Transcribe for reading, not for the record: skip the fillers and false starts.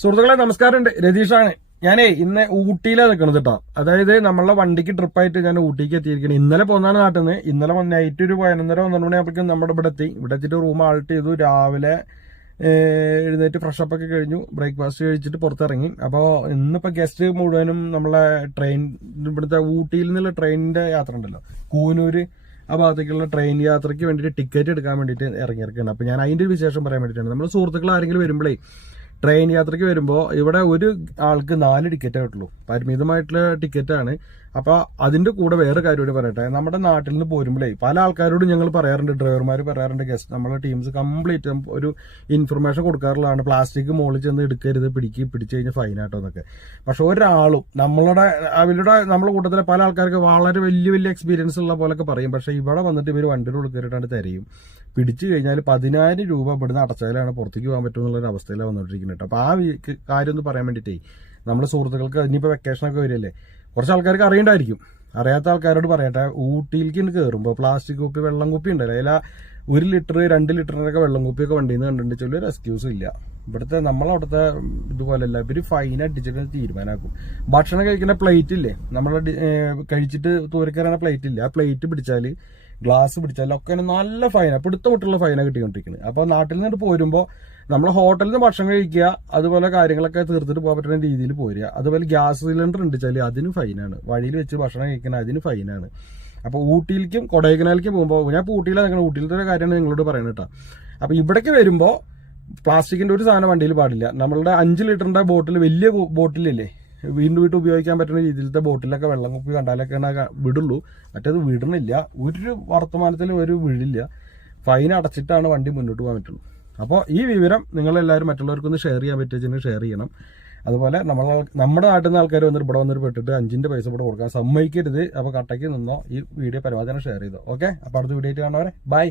സുഹൃത്തുക്കളെ നമസ്കാരമുണ്ട്, രതീഷാണ്. ഞാനേ ഇന്ന് ഊട്ടിയിലാണ് നിൽക്കുന്നത് കേട്ടോ. അതായത് നമ്മളെ വണ്ടിക്ക് ട്രിപ്പായിട്ട് ഞാൻ ഊട്ടിക്ക് എത്തിയിരിക്കുന്നത്. ഇന്നലെ പോന്നാണ് നാട്ടിൽ നിന്ന്. ഇന്നലെ നൈറ്റ് ഒരു 11:30-12 മണിയാകുമ്പോഴേക്കും നമ്മുടെ ഇവിടെ എത്തി. ഇവിടെ എത്തിയിട്ട് റൂം ആൾട്ട് ചെയ്തു. രാവിലെ എഴുന്നേറ്റ് ഫ്രഷപ്പ് ഒക്കെ കഴിഞ്ഞു, ബ്രേക്ക്ഫാസ്റ്റ് കഴിച്ചിട്ട് പുറത്തിറങ്ങി. അപ്പോൾ ഇന്നിപ്പോൾ ഗസ്റ്റ് മുഴുവനും നമ്മളെ ട്രെയിൻ, ഇവിടുത്തെ ഊട്ടിയിൽ നിന്നുള്ള ട്രെയിനിന്റെ യാത്ര ഉണ്ടല്ലോ, കൂനൂര് ആ ഭാഗത്തേക്കുള്ള ട്രെയിൻ യാത്രയ്ക്ക് വേണ്ടിയിട്ട് ടിക്കറ്റ് എടുക്കാൻ വേണ്ടിയിട്ട് ഇറങ്ങിയിരിക്കുകയാണ്. അപ്പോൾ ഞാൻ അതിന്റെ ഒരു വിശേഷം പറയാൻ വേണ്ടിയിട്ടാണ്. നമ്മൾ സുഹൃത്തുക്കൾ ആരെങ്കിലും വരുമ്പോഴേ ട്രെയിൻ യാത്രയ്ക്ക് വരുമ്പോൾ ഇവിടെ ഒരു ആൾക്ക് 4 ടിക്കറ്റേ കിട്ടുള്ളൂ. പരിമിതമായിട്ടുള്ള ടിക്കറ്റാണ്. അപ്പോൾ അതിന്റെ കൂടെ വേറെ കാര്യം കൂടി പറയട്ടെ. നമ്മുടെ നാട്ടിൽ നിന്ന് പോരുമ്പോഴേ പല ആൾക്കാരോടും ഞങ്ങൾ പറയാറുണ്ട്, ഡ്രൈവർമാർ പറയാറുണ്ട്, ഗസ്റ്റ് നമ്മളെ ടീംസ് കംപ്ലീറ്റ് ഒരു ഇൻഫർമേഷൻ കൊടുക്കാറുള്ളതാണ്. പ്ലാസ്റ്റിക് മുകളിൽ ചെന്ന് എടുക്കരുത്, പിടിച്ചു കഴിഞ്ഞാൽ ഫൈനാട്ടോ എന്നൊക്കെ. പക്ഷെ ഒരാളും നമ്മളെ കൂട്ടത്തിലെ പല ആൾക്കാർക്ക് വളരെ വലിയ വലിയ എക്സ്പീരിയൻസ് ഉള്ള പോലൊക്കെ പറയും. പക്ഷെ ഇവിടെ വന്നിട്ട് ഇവർ വണ്ടിയുടെ ഉള്ളിൽ കയറിയിട്ടാണ് തരയും. പിടിച്ചു കഴിഞ്ഞാൽ 10,000 രൂപ ഇവിടുന്ന് അടച്ചാലാണ് പുറത്തേക്ക് പോകാൻ പറ്റുമെന്നുള്ള അവസ്ഥയിലാണ് വന്നുകൊണ്ടിരിക്കുന്നത്. അപ്പോൾ ആ കാര്യം ഒന്ന് പറയാൻ വേണ്ടിയിട്ടേ നമ്മുടെ സുഹൃത്തുക്കൾക്ക് ഇനിയിപ്പോൾ വെക്കേഷനൊക്കെ വരില്ലേ, കുറച്ച് ആൾക്കാർക്ക് അറിയണ്ടായിരിക്കും. അറിയാത്ത ആൾക്കാരോട് പറയട്ടെ, ഊട്ടിയിലേക്ക് കയറുമ്പോൾ പ്ലാസ്റ്റിക് കുപ്പി, വെള്ളം കുപ്പി ഉണ്ടല്ലോ, അതിൽ 1 ലിറ്റർ 2 ലിറ്ററിനൊക്കെ വെള്ളം കുപ്പിയൊക്കെ വണ്ടിയിൽ നിന്ന് കണ്ടിട്ട് ഒരു എക്സ്ക്യൂസും ഇല്ല. ഇവിടുത്തെ നമ്മളവിടുത്തെ ഇതുപോലെയല്ല, ഇവര് ഫൈൻ അടിച്ചിട്ട് തീരുമാനമാക്കും. ഭക്ഷണം കഴിക്കുന്ന പ്ലേറ്റ് ഇല്ലേ, നമ്മളെ കഴിച്ചിട്ട് തൂരക്കയറുന്ന പ്ലേറ്റ് ഇല്ല, ആ പ്ലേറ്റ് പിടിച്ചാൽ, ഗ്ലാസ് പിടിച്ചാൽ ഒക്കെ നല്ല ഫൈനാണ്, പിടുത്തമുട്ടുള്ള ഫൈനാണ് കിട്ടിക്കൊണ്ടിരിക്കുന്നത്. അപ്പോൾ നാട്ടിൽ നിന്ന് പോരുമ്പോൾ നമ്മൾ ഹോട്ടലിൽ നിന്ന് ഭക്ഷണം കഴിക്കുക, അതുപോലെ കാര്യങ്ങളൊക്കെ തീർത്തിട്ട് പോകാൻ പറ്റുന്ന രീതിയിൽ പോരുക. അതുപോലെ ഗ്യാസ് സിലിണ്ടർ ഉണ്ടെച്ചാൽ അതിന് ഫൈനാണ്, വഴിയിൽ വെച്ച് ഭക്ഷണം കഴിക്കുന്ന അതിന് ഫൈനാണ്. അപ്പോൾ ഊട്ടിയിലേക്കും കൊടൈക്കനാലിലേക്കും പോകുമ്പോൾ, ഞാൻ ഇപ്പോൾ ഊട്ടിയിലാണ് നിൽക്കുന്നത്, ഊട്ടിയിലത്തെ കാര്യമാണ് നിങ്ങളോട് പറയുന്നത് കേട്ടോ. അപ്പോൾ ഇവിടേക്ക് വരുമ്പോൾ പ്ലാസ്റ്റിക്കിന്റെ ഒരു സാധനം വണ്ടിയിൽ പാടില്ല. നമ്മളുടെ 5 ലിറ്ററിന്റെ ബോട്ടിൽ, വലിയ ബോട്ടിലില്ലേ, വീണ്ടും ഉപയോഗിക്കാൻ പറ്റുന്ന രീതിയിലത്തെ ബോട്ടിലൊക്കെ വെള്ളം കുപ്പി കണ്ടാലൊക്കെ വിടുള്ളൂ. മറ്റേത് വിടണില്ല, ഒരു വർത്തമാനത്തിൽ ഒരു വിടില്ല. ഫൈൻ അടച്ചിട്ടാണ് വണ്ടി മുന്നോട്ട് പോകാൻ പറ്റുള്ളൂ. അപ്പോൾ ഈ വിവരം നിങ്ങളെല്ലാവരും മറ്റുള്ളവർക്കൊന്ന് ഷെയർ ചെയ്യാൻ പറ്റുമെന്ന് ഷെയർ ചെയ്യണം. അതുപോലെ നമ്മുടെ നാട്ടിൽ നിന്ന് ആൾക്കാർ വന്നിട്ട് ഇവിടെ വന്നിട്ട് പെട്ടിട്ട് 5-ന്റെ പൈസ ഇവിടെ കൊടുക്കാൻ സമ്മതിക്കരുത്. അപ്പോൾ കട്ടയ്ക്ക് നിന്നോ, ഈ വീഡിയോ പരമാവധി ഷെയർ ചെയ്തോ. ഓക്കെ, അപ്പോൾ അടുത്ത വീഡിയോ ആയിട്ട് കാണുന്നവരെ ബൈ.